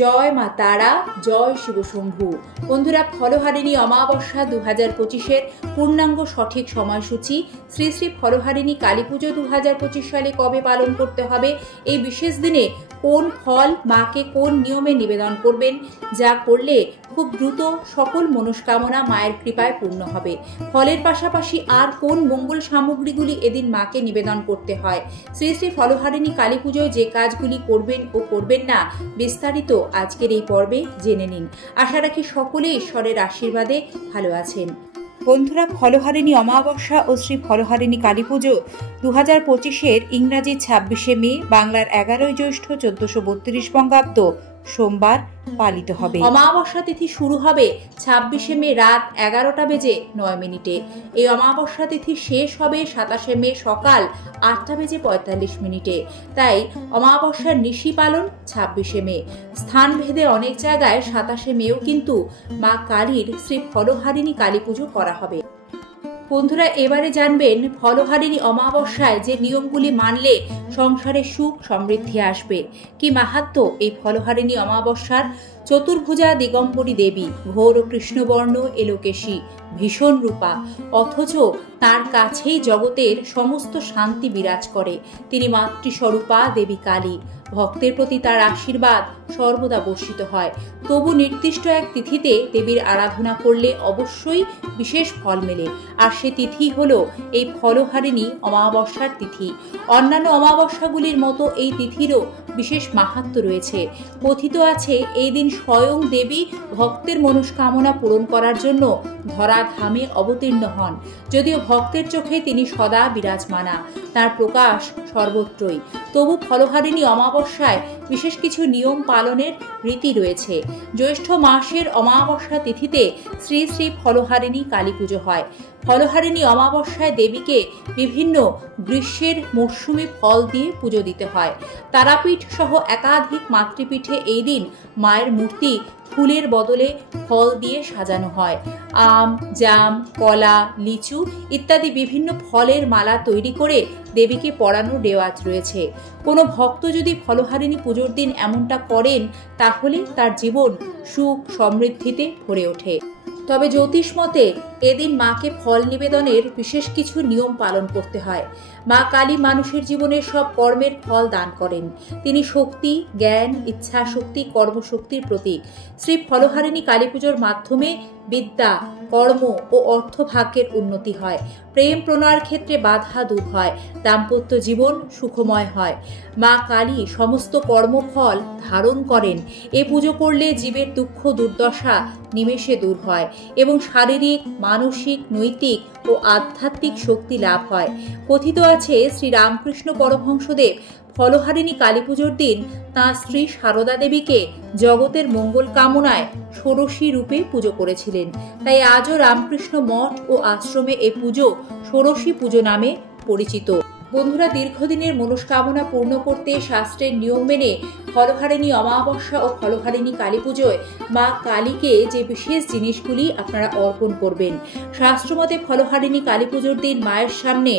জয় মা তারা, জয় শিবশম্ভু। বন্ধুরা, ফলহারিণী অমাবস্যা 2025-এর পূর্ণাঙ্গ সঠিক সময়সূচি, শ্রী শ্রী ফলহারিণী কালী পুজো 2025 সালে কবে পালন করতে হবে, এই বিশেষ দিনে কোন ফল মাকে কোন নিয়মে নিবেদন করবেন, যা করলে খুব দ্রুত সকল মনস্কামনা মায়ের কৃপায় পূর্ণ হবে। ফলের পাশাপাশি আর কোন মঙ্গল সামগ্রীগুলি এদিন মাকে নিবেদন করতে হয়, শ্রী শ্রী ফলহারিণী কালী পুজোয় যে কাজগুলি করবেন ও করবেন না, বিস্তারিত আজকের এই পর্বে জেনে নিন। আশা রাখি সকলে ঈশ্বরের আশীর্বাদে ভালো আছেন। বন্ধুরা, ফলহারিণী অমাবস্যা ও শ্রী ফলহারিণী কালী পুজো 2025-এর ইংরাজি 26শে মে, বাংলার 11ই জ্যৈষ্ঠ 1432 বঙ্গাব্দ সোমবার পালিত হবে। অমাবস্যা তিথি শুরু হবে 26শে মে রাত 11টা বেজে 9 মিনিটে। এই অমাবস্যা তিথি শেষ হবে 27শে মে সকাল 8টা বেজে 45 মিনিটে। তাই অমাবস্যার নিশি পালন 26শে মে। স্থান ভেদে অনেক জায়গায় 27শে মেও কিন্তু মা কালীর শ্রী ফলহারিণী কালী পুজো করা হবে। বন্ধুরা, এবারে জানবেন ফলহারিণী অমাবস্যায় যে নিয়মগুলি মানলে সংসারে সুখ সমৃদ্ধি আসবে। কি মাহাত্ম্য এই ফলহারিণী অমাবস্যার। চতুর্ভুজা দিগম্বরী দেবী, ঘোর কৃষ্ণবর্ণ এলোকেশী, ভীষণ রূপা, অথচ তার কাছেই জগতের সমস্ত শান্তি বিরাজ করে। তিনি মাতৃস্বরূপা দেবী কালী। ভক্তের প্রতি তার আশীর্বাদ সর্বদা বর্ষিত হয়। তবু নির্দিষ্ট এক তিথিতে দেবীর আরাধনা করলে অবশ্যই বিশেষ ফল মেলে, আর সে তিথি হলো এই ফলহারিণী অমাবস্যার তিথি। অন্যান্য অমাবস্যাগুলির মতো এই তিথিরও বিশেষ মাহাত্ম্য রয়েছে। কথিত আছে, এই দিন স্বয়ং দেবী ভক্তের মনস্কামনা পূরণ করার জন্য ধরাধামে অবতীর্ণ হন। যদিও ভক্তের চোখে তিনি সদা বিরাজমানা, তার প্রকাশ সর্বত্রই, তবু ফলহারিণী অমাবস্যায় বিশেষ কিছু নিয়ম পালনের রীতি রয়েছে। জ্যৈষ্ঠ মাসের অমাবস্যা তিথিতে শ্রী শ্রী ফলহারিণী কালী পুজো হয়। ফলহারিণী অমাবস্যায় দেবীকে বিভিন্ন গ্রীষ্মের মরশুমি ফল দিয়ে পুজো দিতে হয়। তারাপীঠ সহ একাধিক মাতৃপীঠে এই দিন মায়ের মূর্তি ফুলের বদলে ফল দিয়ে সাজানো হয়। আম, জাম, কলা, লিচু ইত্যাদি বিভিন্ন ফলের মালা তৈরি করে দেবীকে পরানোর রেওয়াজ রয়েছে। কোনো ভক্ত যদি ফলহারিণী পুজোর দিন এমনটা করেন, তাহলে তার জীবন সুখ সমৃদ্ধিতে ভরে ওঠে। তবে জ্যোতিষ মতে এদিন মাকে ফল নিবেদনের বিশেষ কিছু নিয়ম পালন করতে হয়। মা কালী মানুষের জীবনের সব কর্মের ফল দান করেন। তিনি শক্তি, জ্ঞান, ইচ্ছা শক্তি, কর্মশক্তির প্রতীক। শ্রী ফলহারিণী কালী পুজোর মাধ্যমে বিদ্যা, কর্ম ও অর্থভাগ্যের উন্নতি হয়। প্রেম প্রণয়ের ক্ষেত্রে বাধা দূর হয়। দাম্পত্য জীবন সুখময় হয়। মা কালী সমস্ত কর্মফল ধারণ করেন। এ পুজো করলে জীবের দুঃখ দুর্দশা নিমেষে দূর হয় এবং শারীরিক, মানসিক, নৈতিক ও আধ্যাত্মিক শক্তি লাভ হয়। কথিত আছে, শ্রী রামকৃষ্ণ পরমহংসদেব ফলহারিণী কালী পুজোর দিন তাঁর স্ত্রী সারদা দেবীকে জগতের মঙ্গল কামনায় ষোড়শী রূপে পুজো করেছিলেন। তাই আজও রামকৃষ্ণ মঠ ও আশ্রমে এই পুজো ষোড়শী পুজো নামে পরিচিত। বন্ধুরা, দীর্ঘদিনের মনস্কামনা পূর্ণ করতে শাস্ত্রের নিয়ম মেনে ফলহারিণী অমাবস্যা ও ফলহারিণী কালী পুজোয় মা কালীকে যে বিশেষ জিনিসগুলি আপনারা অর্পণ করবেন। শাস্ত্রমতে ফলহারিণী কালী পুজোর দিন মায়ের সামনে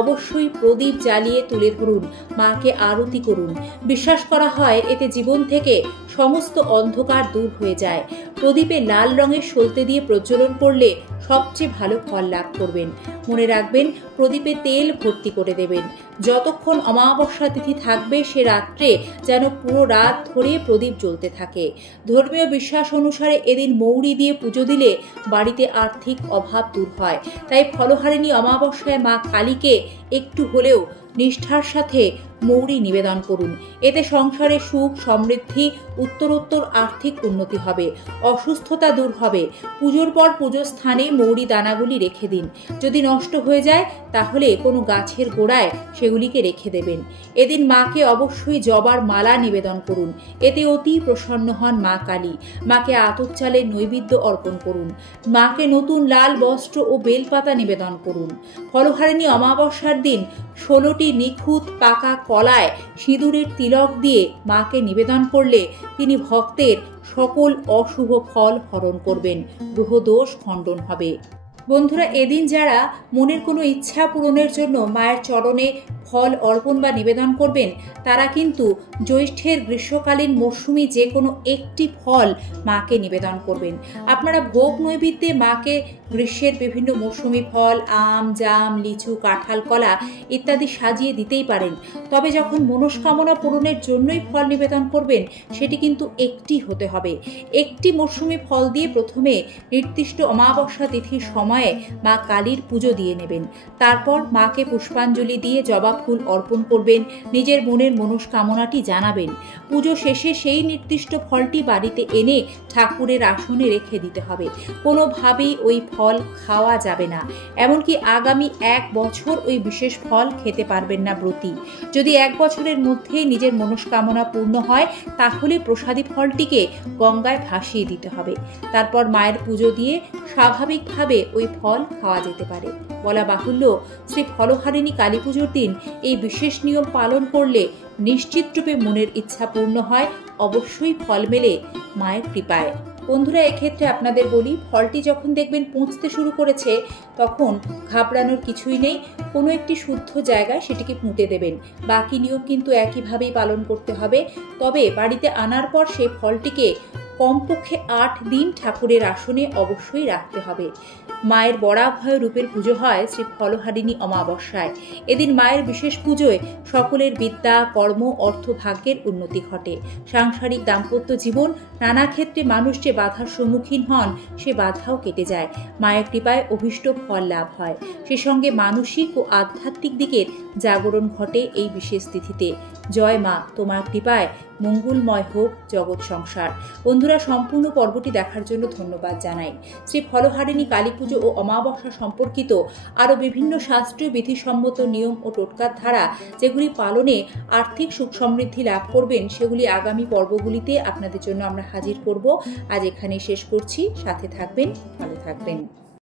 অবশ্যই প্রদীপ জ্বালিয়ে তুলে ধরুন, মাকে আরতি করুন। বিশ্বাস করা হয় এতে জীবন থেকে সমস্ত অন্ধকার দূর হয়ে যায়। প্রদীপে লাল রঙের সলতে দিয়ে প্রজ্বলন করলে সবচেয়ে ভালো ফল লাভ করবেন। মনে রাখবেন, প্রদীপে তেল ভর্তি করে দেবেন। যতক্ষণ অমাবস্যা তিথি থাকবে সে রাত্রে যেন পুরো রাত ধরে প্রদীপ জ্বলতে থাকে। ধর্মীয় বিশ্বাস অনুসারে এদিন মৌরি দিয়ে পুজো দিলে বাড়িতে আর্থিক অভাব দূর হয়। তাই ফলহারিণী অমাবস্যায় মা কালীকে একটু হলেও নিষ্ঠার সাথে মৌরি নিবেদন করুন। এতে সংসারে সুখ সমৃদ্ধি, উত্তরোত্তর আর্থিক উন্নতি হবে, অসুস্থতা দূর হবে। পুজোর পর পুজোর স্থানে মৌরি দানাগুলি রেখে দিন। যদি নষ্ট হয়ে যায় তাহলে কোনো গাছের গোড়ায় সেগুলিকে রেখে দেবেন। এদিন মাকে অবশ্যই জবার মালা নিবেদন করুন। এতে অতি প্রসন্ন হন মা কালী। মাকে আতপ চালের নৈবেদ্য অর্পণ করুন। মাকে নতুন লাল বস্ত্র ও বেলপাতা নিবেদন করুন। ফলহারিণী অমাবস্যার দিন 16টি নিখুঁত পাকা কলায় সিঁদুরের তিলক দিয়ে মাকে নিবেদন করলে তিনি ভক্তের সকল অশুভ ফল হরণ করবেন। গ্রহদোষ খণ্ডন হবে। বন্ধুরা, এদিন যারা মনের কোনো ইচ্ছা পূরণের জন্য মায়ের চরণে ফল অর্পণ বা নিবেদন করবেন, তারা কিন্তু জ্যৈষ্ঠের গ্রীষ্মকালীন মরশুমি যে কোনো একটি ফল মাকে নিবেদন করবেন। আপনারা ভোগ নৈবেদ্যে মাকে গ্রীষ্মের বিভিন্ন মৌসুমি ফল, আম, জাম, লিচু, কাঁঠাল, কলা ইত্যাদি সাজিয়ে দিতেই পারেন। তবে যখন মনস্কামনা পূরণের জন্যই ফল নিবেদন করবেন, সেটি কিন্তু একটি হতে হবে। একটি মৌসুমি ফল দিয়ে প্রথমে নির্দিষ্ট অমাবস্যা তিথির সময়ে মা কালীর পুজো দিয়ে নেবেন। তারপর মাকে পুষ্পাঞ্জলি দিয়ে জবা ফুল অর্পণ করবেন, নিজের মনের মনস্কামনাটি জানাবেন। পুজো শেষে সেই নির্দিষ্ট ফলটি বাড়িতে এনে ঠাকুরের আসনে রেখে দিতে হবে। কোনোভাবেই ওই ফল খাওয়া যাবে না। এমনকি আগামী 1 বছর ওই বিশেষ ফল খেতে পারবেন না ব্রতী। যদি 1 বছরের মধ্যে নিজের মনস্কামনা পূর্ণ হয়, তাহলে প্রসাদী ফলটিকে গঙ্গায় ভাসিয়ে দিতে হবে। তারপর মায়ের পুজো দিয়ে স্বাভাবিকভাবে ওই ফল খাওয়া যেতে পারে। বলা বাহুল্য, শ্রী ফলহারিণী কালী পুজোর দিন এই বিশেষ নিয়ম পালন করলে নিশ্চিতরূপে মনের ইচ্ছা পূর্ণ হয়, অবশ্যই ফল মেলে মায়ের কৃপায়। বন্ধুরা, এক্ষেত্রে আপনাদের বলি, ফলটি যখন দেখবেন পৌঁছতে শুরু করেছে, তখন ঘাবড়ানোর কিছুই নেই। কোনো একটি শুদ্ধ জায়গায় সেটিকে পুঁতে দেবেন। বাকি নিয়ম কিন্তু একইভাবেই পালন করতে হবে। তবে বাড়িতে আনার পর সেই ফলটিকে কমপক্ষে 8 দিন ঠাকুরের আসনে অবশ্যই রাখতে হবে। মায়ের বরাভয় রূপের পুজো হয় শ্রী ফলহারিণী অমাবস্যায়। এদিন মায়ের বিশেষ পুজোয় সকলের বিদ্যা, কর্ম, অর্থ, ভাগ্যের উন্নতি ঘটে। সাংসারিক দাম্পত্য জীবন, নানা ক্ষেত্রে মানুষ যে বাধার সম্মুখীন হন, সে বাধাও কেটে যায়। মায়ের কৃপায় অভীষ্ট ফল লাভ হয়। সে সঙ্গে মানসিক ও আধ্যাত্মিক দিকের জাগরণ ঘটে এই বিশেষ তিথিতে। জয় মা, তোমার কৃপায় মঙ্গলময় হোক জগৎ সংসার। বন্ধুরা, সম্পূর্ণ পর্বটি দেখার জন্য ধন্যবাদ জানাই। শ্রী ফলহারিণী কালী পুজো ও অমাবস্যা সম্পর্কিত আরও বিভিন্ন শাস্ত্রীয় বিধিসম্মত নিয়ম ও টোটকার ধারা, যেগুলি পালনে আর্থিক সুখ সমৃদ্ধি লাভ করবেন, সেগুলি আগামী পর্বগুলিতে আপনাদের জন্য আমরা হাজির করব। আজ এখানেই শেষ করছি। সাথে থাকবেন, ভালো থাকবেন।